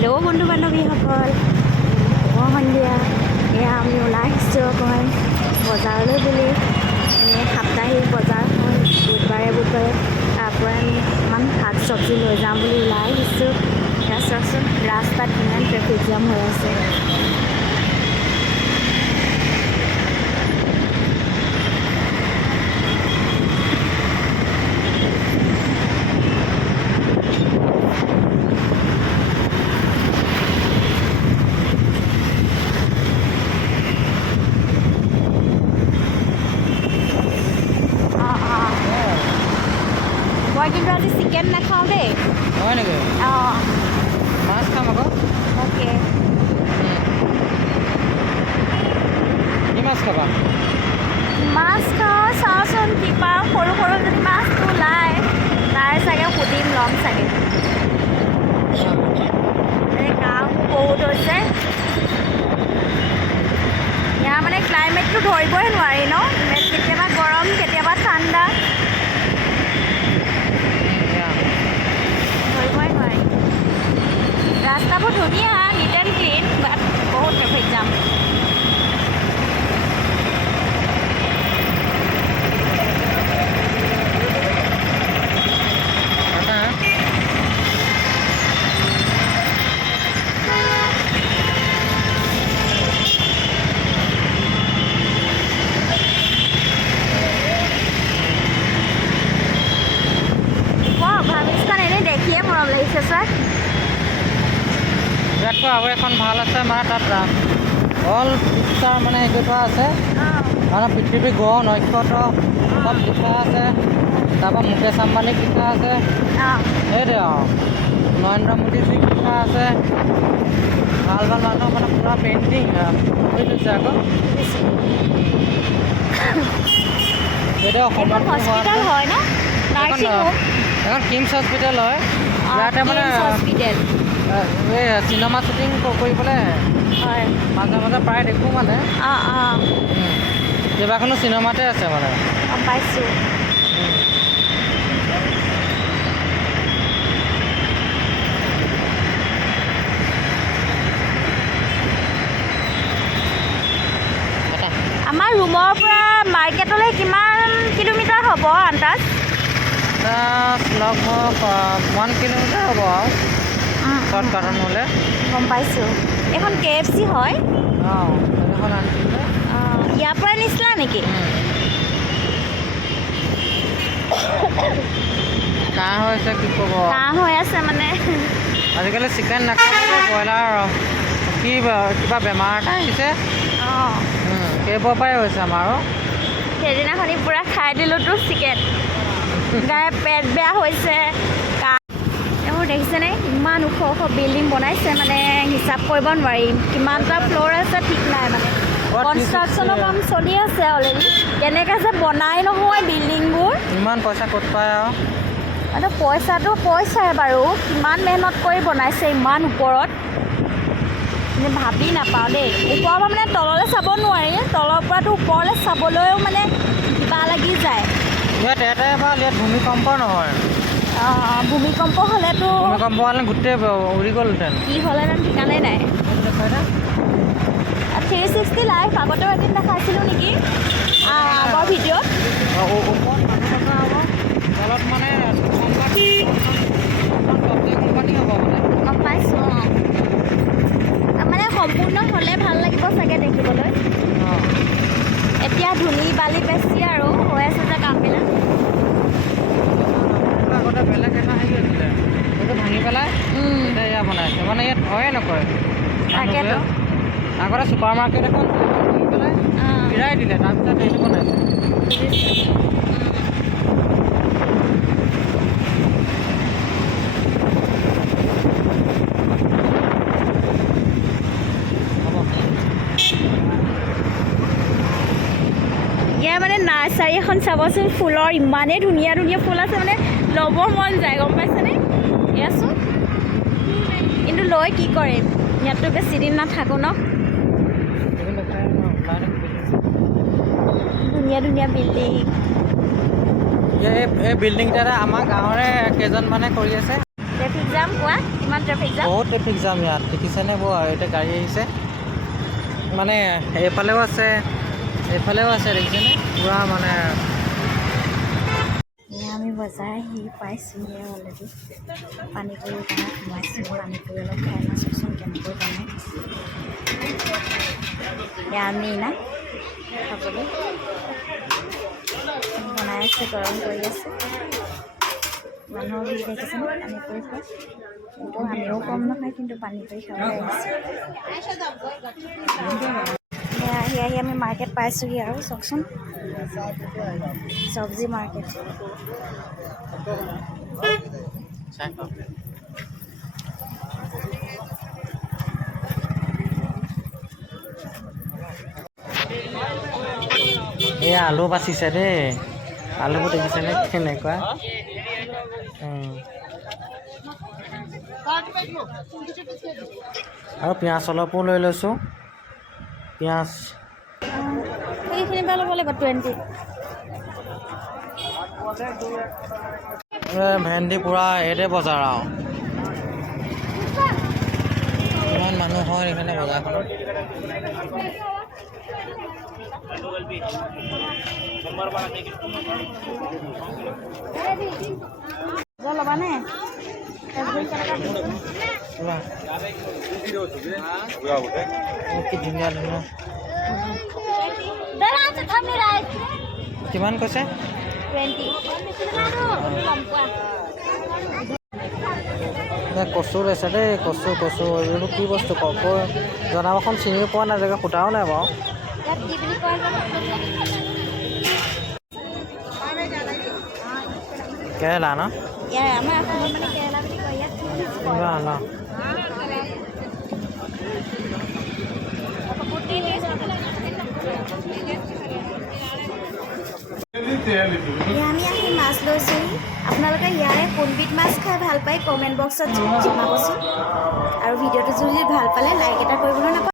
Hello' বন্ধু বান্ধৱীসকল শুভ সন্ধিয়া এয়া আমি ওলাই আহিছোঁ অকণমান বজাৰলৈ বুলি সাপ্তাহিক বজাৰ হয় বুধবাৰে বুধবাৰে তাৰ পৰা আমি অকণমান শাক চব্জি লৈ যাম বুলি ওলাই আহিছোঁ ৰাস্তাত কিমান ট্ৰেফিক জাম হৈ আছে অঁ অঁ মই কিন্তু আজি চিকেন নাখাওঁ দেই হয় নেকি অঁ মাছ খাম আকৌ অ'কে কি মাছ খাবা মাছ খাওঁ চাওঁচোন কি পাওঁ সৰু সৰু যদি আৰু এখন ভালো আছে মানে তাত অল পিকচাৰ মানে হেৰি কৰি থোৱা আছে। মানে পৃথিৱীৰ গ্ৰহ নক্ষত্ৰ চব লিখা আছে। তাৰপৰা মুকেশ আম্বানীক লিখা আছে। সেইটোৱে আৰু। নৰেন্দ্ৰ মোদীজীক লিখা আছে। ভালো ভালো মানুহ মানে পূৰা পেইণ্টিং কৰি থৈছে আকৌ? এইখন অসমত হয় ন? এখন কিমছ হস্পিটেল হয়। ইয়াতে মানে হস্পিটেল এই চিনেমা শ্বুটিং কৰিবলৈ হয়। মাজে মাজে প্ৰায় দেখোঁ মানে। অঁ অঁ। কেইবাখনো চিনেমাতে আছে মানে। গম পাইছোঁ। আমাৰ ৰুমৰ পৰা মাৰ্কেটলৈ কিমান কিলোমিটাৰ হ'ব আন্দাজ? লগ ওৱান কিলোমিটাৰ হ'ব আৰু। শ্বৰ্ট কাটন হ'লে। গম পাইছোঁ। এইখন কে এফ চি হয়। অঁ সেইখন আনিছিলে। অঁ ইয়াৰ পৰা নিছিলা নেকি? কাহ হৈছে কি ক'ব? কাহ হৈ আছে মানে। আজিকালি চিকেন নাখালে ব্ৰইলাৰ কি কিবা বেমাৰ এটা আহিছে। অঁ। সেইবোৰৰ পৰাই হৈছে আমাৰো সেইদিনাখনি পূৰা খাই দিলোঁতো চিকেন। গাই পেট বেয়া হৈছে। দেখিছেনে? ইমান ওখ ওখ বিল্ডিং বনাইছে মানে হিচাপ কৰিব নোৱাৰি কিমানটা ফ্ল'ৰ আছে ঠিক নাই মানে। কনষ্ট্ৰাকশ্যনৰ কাম চলি আছে অলৰেডি কেনেকৈ যে বনাই নহয় বিল্ডিংবোৰ ইমান পইচা ক'ত পায় আৰু? মানে পইচাটো পইচাই বাৰু। কিমান মেহনত কৰি বনাইছে ইমান ওপৰত। মানে ভাবি নাপাওঁ দেই। ওপৰৰ পৰা মানে তললৈ চাব নোৱাৰি। তলৰ পৰাতো ওপৰলৈ চাবলৈও মানে কিবা লাগি যায়। ইয়াত এটা এবাৰ ইয়াত ভূমিকম্প নহয়। ভূমিকম্প হ'লেতো ভূমিকম্প হ'লে গোটেই উৰি গ'লহেঁতেন কি হ'লেহেঁতেন ঠিকানাই নাই। থ্ৰী ছিক্সটি লাইফ আগতেও এদিন দেখাইছিলোঁ নেকি? আগৰ ভিডিঅ'ত। মানে গম পাইছোঁ সম্পূৰ্ণ হ'লে ভাল লাগিব চাগে দেখিবলৈ। এতিয়া ধূলি বালি বেছি আৰু হৈ আছে যে কামবিলাক। আগতে বেলেগ এটা হেৰি আছিলে সেইটো ভাঙি পেলাই এতিয়া এয়া বনাইছে মানে ইয়াত ভয়ে নকৰে তাকেতো। আগতে ছুপাৰ মাৰ্কেট এখন ভাঙি পেলাই গিৰাই দিলে তাৰপিছত সেইটো বনাইছে। মানে নাৰ্চাৰী এখন চাবচোন ফুলৰ ইমানেই ধুনীয়া ধুনীয়া ফুল আছে মানে ল'ব মন যায় গম পাইছেনে? এয়াচোন কিন্তু লৈ কি কৰিম ইয়াততো বেছি দিন নাথাকোঁ ন? ধুনীয়া ধুনীয়া বিল্ডিং এই এই বিল্ডিংটাতে আমাৰ গাঁৱৰে কেইজনমানে কৰি আছে। ট্ৰেফিক জাম কোৱা? কিমান ইমান ট্ৰেফিক জাম বহুত ট্ৰেফিক জাম ইয়াত। দেখিছেনে বৌ? আৰু এতিয়া গাড়ী আহিছে। মানে এইফালেও আছে এইফালেও আছে দেখিছেনে? পূৰা মানে বজাৰ আহি পাইছোঁহি অলৰেডি পানীপুৰি কাৰণে সোমাইছোঁ পানীপুৰি অলপ খাই চাওকচোন কেনেকৈ বনাই। এয়া আমি না? খাবলৈ? বনাই আছে, গৰম কৰি আছে। মানুহৰ ভিৰ দেখিছেনে? পানীপুৰি খোৱা। কিন্তু আমিও কম নহয়, কিন্তু পানীপুৰি খাবলৈ আহিছোঁ। আহি আহি আমি মাৰ্কেট পাইছোঁহি আৰু, চাওকচোন। চব্জি মাৰ্কেট এয়া আলু বাচিছে দেই। আলুবোৰ দেখিছেনে কেনেকুৱা? আৰু পিঁয়াজ অলপো লৈ লৈছোঁ। পিঁয়াজ সেইখিনি পৰা ল'ব লাগিব টুৱেণ্টি এ, ভেন্দি পূৰা এইদে বজাৰ আৰু। ইমান মানুহ হয় এইফালে বজাৰখনত। ল'বানে? কিমান কৈছে কচু লৈছে দেই কচু কচু। এইটো কি বস্তু কচু জনাবচোন চিনি পোৱা জেগা সোধাও নাই বাৰু। কেৰেলা ন ইয়াৰ আমাৰ অসমত মানে কেৰেলা বুলি কয় ইয়াত কি বুলি কয় ন ন এয়া আমি আহি মাছ লৈছোঁহি। আপোনালোকে ইয়াৰে কোনবিধ মাছ খাই ভালো পায় কমেণ্ট বক্সত জনাবচোন। আৰু ভিডিঅ'টো যদি ভালো পালে লাইক এটা কৰিবলৈ নাপাহৰিব।